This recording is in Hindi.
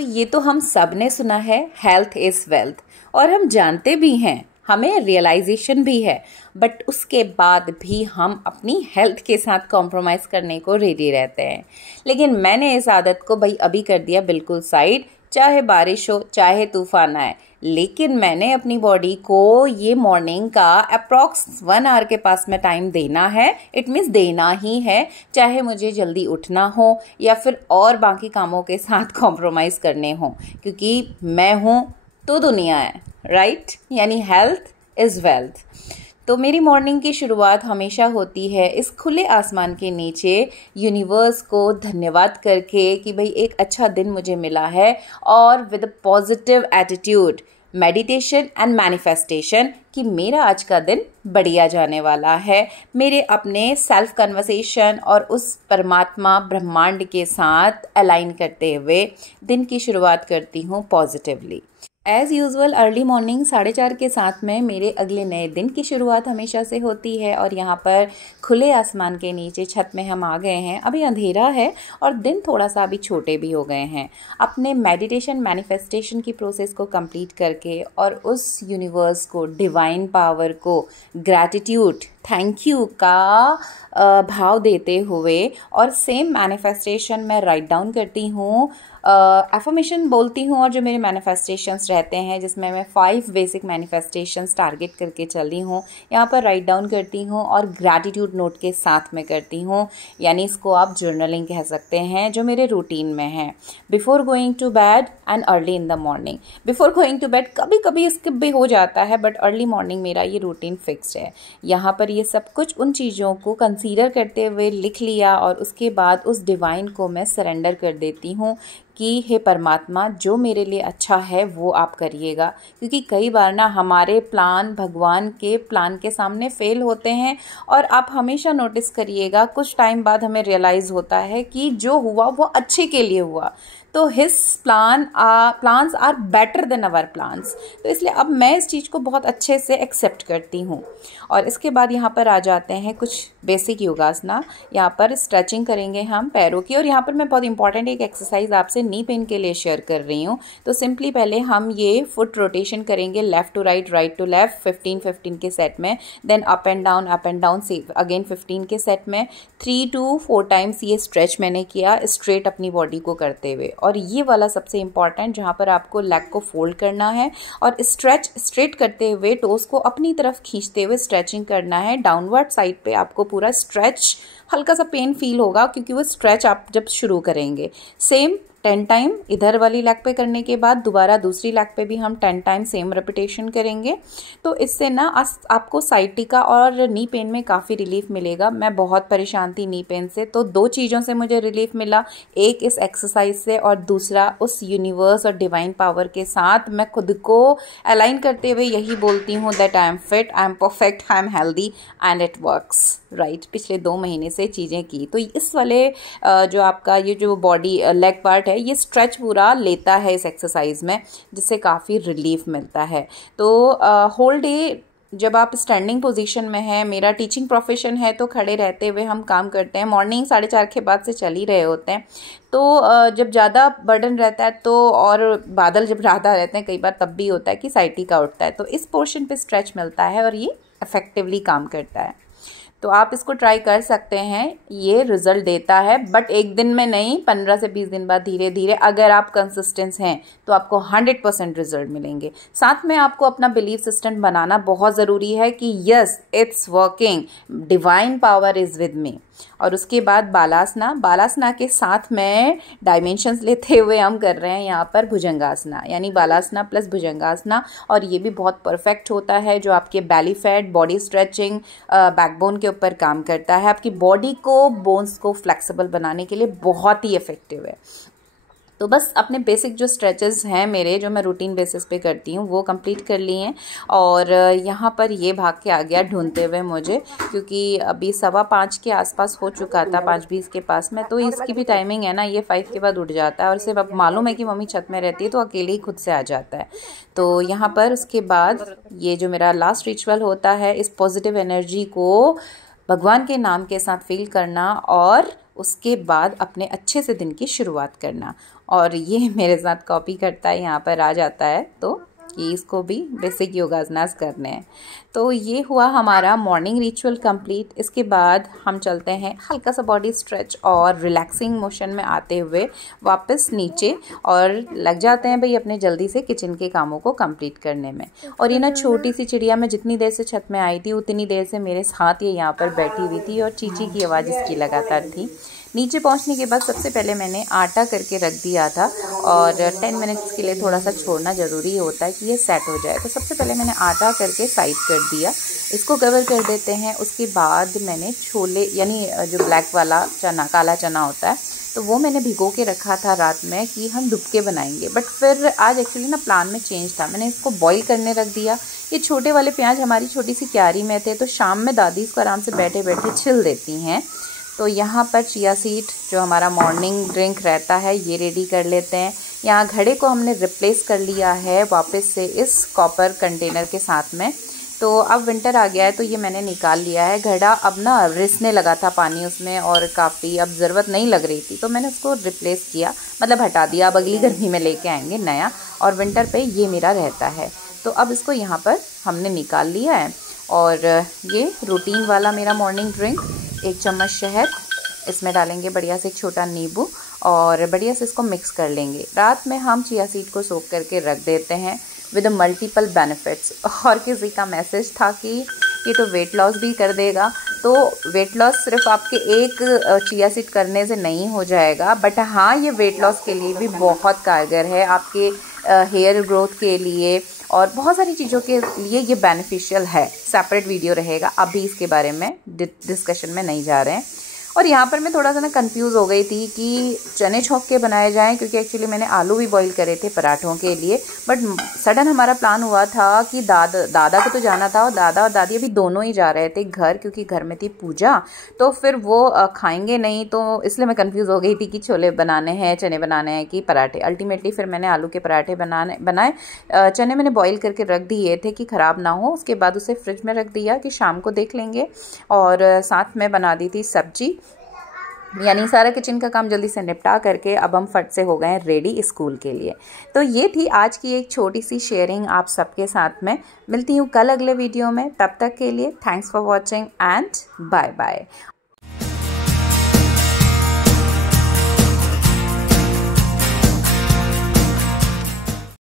तो ये तो हम सब ने सुना है, हेल्थ इज़ वेल्थ, और हम जानते भी हैं, हमें रियलाइजेशन भी है, बट उसके बाद भी हम अपनी हेल्थ के साथ कॉम्प्रोमाइज़ करने को रेडी रहते हैं। लेकिन मैंने इस आदत को भाई अभी कर दिया बिल्कुल साइड, चाहे बारिश हो चाहे तूफान आए, लेकिन मैंने अपनी बॉडी को ये मॉर्निंग का अप्रॉक्स 1 आवर के पास में टाइम देना है। इट मीन्स देना ही है, चाहे मुझे जल्दी उठना हो या फिर और बाकी कामों के साथ कॉम्प्रोमाइज़ करने हो, क्योंकि मैं हूँ तो दुनिया है, राइट? यानी हेल्थ इज़ वेल्थ। तो मेरी मॉर्निंग की शुरुआत हमेशा होती है इस खुले आसमान के नीचे यूनिवर्स को धन्यवाद करके कि भाई एक अच्छा दिन मुझे मिला है, और with a positive attitude, meditation and manifestation कि मेरा आज का दिन बढ़िया जाने वाला है, मेरे अपने सेल्फ कन्वर्सेशन और उस परमात्मा ब्रह्मांड के साथ अलाइन करते हुए दिन की शुरुआत करती हूँ positively. As usual early morning 4:30 के साथ में मेरे अगले नए दिन की शुरुआत हमेशा से होती है, और यहाँ पर खुले आसमान के नीचे छत में हम आ गए हैं। अभी अंधेरा है और दिन थोड़ा सा अभी छोटे भी हो गए हैं। अपने मेडिटेशन मैनिफेस्टेशन की प्रोसेस को कंप्लीट करके और उस यूनिवर्स को, डिवाइन पावर को ग्रैटिट्यूड, थैंक यू का भाव देते हुए, और सेम मैनिफेस्टेशन मैं राइट डाउन करती हूँ, एफर्मेशन बोलती हूँ, और जो मेरे मैनिफेस्टेशंस रहते हैं जिसमें मैं 5 बेसिक मैनिफेस्टेशंस टारगेट करके चली हूँ, यहाँ पर राइट डाउन करती हूँ और ग्रैटिट्यूड नोट के साथ में करती हूँ। यानी इसको आप जर्नलिंग कह सकते हैं, जो मेरे रूटीन में है before going to bed and early in the morning. Before going to bed कभी कभी स्किप भी हो जाता है, बट अर्ली मॉर्निंग मेरा ये रूटीन फिक्स्ड है। यहाँ पर ये सब कुछ उन चीज़ों को कंसीडर करते हुए लिख लिया, और उसके बाद उस डिवाइन को मैं सरेंडर कर देती हूँ कि हे परमात्मा, जो मेरे लिए अच्छा है वो आप करिएगा। क्योंकि कई बार ना हमारे प्लान भगवान के प्लान के सामने फेल होते हैं, और आप हमेशा नोटिस करिएगा कुछ टाइम बाद हमें रियलाइज़ होता है कि जो हुआ वो अच्छे के लिए हुआ। तो his plans are better than our plans. तो इसलिए अब मैं इस चीज़ को बहुत अच्छे से एक्सेप्ट करती हूँ। और इसके बाद यहाँ पर आ जाते हैं कुछ बेसिक योगासना। यहाँ पर स्ट्रेचिंग करेंगे हम पैरों की, और यहाँ पर मैं बहुत इंपॉर्टेंट एक एक्सरसाइज आपसे नी पेन के लिए शेयर कर रही हूँ। तो सिंपली पहले हम ये फुट रोटेशन करेंगे, left to right, right to left, 15-15 के सेट में। देन अप एंड डाउन से अगेन 15 के सेट में 3 to 4 टाइम्स ये स्ट्रेच मैंने किया स्ट्रेट अपनी बॉडी को करते हुए। और ये वाला सबसे इम्पॉर्टेंट, जहाँ पर आपको लेग को फोल्ड करना है और स्ट्रेच स्ट्रेट करते हुए टोस को अपनी तरफ खींचते हुए स्ट्रेचिंग करना है। डाउनवर्ड साइड पे आपको पूरा स्ट्रेच, हल्का सा पेन फील होगा क्योंकि वो स्ट्रेच आप जब शुरू करेंगे। सेम 10 टाइम इधर वाली लेग पे करने के बाद दोबारा दूसरी लेग पे भी हम 10 टाइम सेम रेपिटेशन करेंगे। तो इससे ना आपको साइटिका और नी पेन में काफ़ी रिलीफ मिलेगा। मैं बहुत परेशान थी नी पेन से, तो 2 चीज़ों से मुझे रिलीफ मिला, एक इस एक्सरसाइज से और दूसरा उस यूनिवर्स और डिवाइन पावर के साथ मैं खुद को अलाइन करते हुए यही बोलती हूँ that I am fit, I am perfect, I am healthy and it works, right. पिछले 2 महीने से चीज़ें की, तो इस वाले जो आपका ये जो बॉडी लेग पार्ट है ये स्ट्रेच पूरा लेता है इस एक्सरसाइज में, जिससे काफ़ी रिलीफ मिलता है। तो होल डे जब आप स्टैंडिंग पोजीशन में हैं, मेरा टीचिंग प्रोफेशन है तो खड़े रहते हुए हम काम करते हैं। मॉर्निंग 4:30 के बाद से चल ही रहे होते हैं, तो जब ज़्यादा बर्डन रहता है तो, और बादल जब ज़्यादा रहते हैं कई बार, तब भी होता है कि साइटिका उठता है, तो इस पोर्शन पे स्ट्रेच मिलता है और ये इफेक्टिवली काम करता है। तो आप इसको ट्राई कर सकते हैं, ये रिजल्ट देता है, बट एक दिन में नहीं, 15 से 20 दिन बाद धीरे धीरे अगर आप कंसिस्टेंस हैं तो आपको 100% रिजल्ट मिलेंगे। साथ में आपको अपना बिलीफ सिस्टम बनाना बहुत ज़रूरी है कि yes it's working, divine power is with me. और उसके बाद बालासना के साथ में डायमेंशंस लेते हुए हम कर रहे हैं यहाँ पर भुजंगासना, यानी बालासना प्लस भुजंगासना। और ये भी बहुत परफेक्ट होता है, जो आपके belly fat, body stretching, backbone के ऊपर काम करता है, आपकी बॉडी को, बोन्स को फ्लेक्सिबल बनाने के लिए बहुत ही इफेक्टिव है। तो बस अपने बेसिक जो स्ट्रेचेस हैं मेरे, जो मैं रूटीन बेसिस पे करती हूँ, वो कंप्लीट कर लिए हैं। और यहाँ पर ये भाग के आ गया ढूंढते हुए मुझे, क्योंकि अभी 5:15 के आसपास हो चुका था, 5:20 के पास में। तो इसकी भी टाइमिंग है ना, ये 5 के बाद उठ जाता है, और सिर्फ अब मालूम है कि मम्मी छत में रहती है तो अकेले ही खुद से आ जाता है। तो यहाँ पर उसके बाद ये जो मेरा लास्ट रिचुअल होता है, इस पॉजिटिव एनर्जी को भगवान के नाम के साथ फील करना, और उसके बाद अपने अच्छे से दिन की शुरुआत करना। और ये मेरे साथ कॉपी करता है, यहाँ पर आ जाता है तो कि इसको भी बेसिक योगासनास करने हैं। तो ये हुआ हमारा मॉर्निंग रिचुअल कंप्लीट। इसके बाद हम चलते हैं हल्का सा बॉडी स्ट्रेच और रिलैक्सिंग मोशन में आते हुए वापस नीचे और लग जाते हैं भाई अपने जल्दी से किचन के कामों को कंप्लीट करने में। और ये ना छोटी सी चिड़िया, मैं जितनी देर से छत में आई थी उतनी देर से मेरे साथ ये यहाँ पर बैठी हुई थी और चींची की आवाज़ इसकी लगातार थी। नीचे पहुंचने के बाद सबसे पहले मैंने आटा करके रख दिया था और 10 मिनट्स के लिए थोड़ा सा छोड़ना ज़रूरी होता है कि ये सेट हो जाए। तो सबसे पहले मैंने आटा करके साइड कर दिया, इसको कवर कर देते हैं। उसके बाद मैंने छोले यानी जो ब्लैक वाला चना, काला चना होता है, तो वो मैंने भिगो के रखा था रात में कि हम डुबके बनाएंगे। बट फिर आज एक्चुअली ना प्लान में चेंज था, मैंने इसको बॉईल करने रख दिया। ये छोटे वाले प्याज हमारी छोटी सी क्यारी में थे, तो शाम में दादी इसको आराम से बैठे बैठे छिल देती हैं। तो यहाँ पर चिया सीड जो हमारा मॉर्निंग ड्रिंक रहता है ये रेडी कर लेते हैं। यहाँ घड़े को हमने रिप्लेस कर लिया है वापस से इस कॉपर कंटेनर के साथ में। तो अब विंटर आ गया है तो ये मैंने निकाल लिया है। घड़ा अब ना रिसने लगा था पानी उसमें और काफ़ी अब ज़रूरत नहीं लग रही थी, तो मैंने उसको रिप्लेस किया, मतलब हटा दिया। अब अगली गर्मी में लेके आएंगे नया, और विंटर पे ये मेरा रहता है। तो अब इसको यहाँ पर हमने निकाल लिया है। और ये रूटीन वाला मेरा मॉर्निंग ड्रिंक, 1 चम्मच शहद, इसमें डालेंगे बढ़िया से एक छोटा नींबू और बढ़िया से इसको मिक्स कर लेंगे। रात में हम चिया सीड को सोक करके रख देते हैं विद मल्टीपल बेनिफिट्स। और किसी का मैसेज था कि ये तो वेट लॉस भी कर देगा, तो वेट लॉस सिर्फ आपके एक चिया सीड करने से नहीं हो जाएगा, बट हाँ ये वेट लॉस के लिए भी बहुत कारगर है, आपके हेयर ग्रोथ के लिए और बहुत सारी चीज़ों के लिए ये बेनिफिशियल है। सेपरेट वीडियो रहेगा, अभी इसके बारे में डिस्कशन में नहीं जा रहे हैं। और यहाँ पर मैं थोड़ा सा ना कंफ्यूज हो गई थी कि चने छौंक के बनाए जाएं, क्योंकि एक्चुअली मैंने आलू भी बॉईल करे थे पराठों के लिए। बट सडन हमारा प्लान हुआ था कि दादा को तो जाना था और दादा और दादी अभी दोनों ही जा रहे थे घर, क्योंकि घर में थी पूजा, तो फिर वो खाएंगे नहीं। तो इसलिए मैं कंफ्यूज हो गई थी कि छोले बनाने हैं, चने बनाने हैं कि पराठे। अल्टीमेटली फिर मैंने आलू के पराठे बनाए। चने मैंने बॉईल करके रख दिए थे कि ख़राब ना हो, उसके बाद उसे फ्रिज में रख दिया कि शाम को देख लेंगे। और साथ में बना दी थी सब्जी, यानी सारा किचन का काम जल्दी से निपटा करके अब हम फट से हो गए हैं रेडी स्कूल के लिए। तो ये थी आज की एक छोटी सी शेयरिंग आप सबके साथ में। मिलती हूँ कल अगले वीडियो में, तब तक के लिए thanks for watching and bye bye.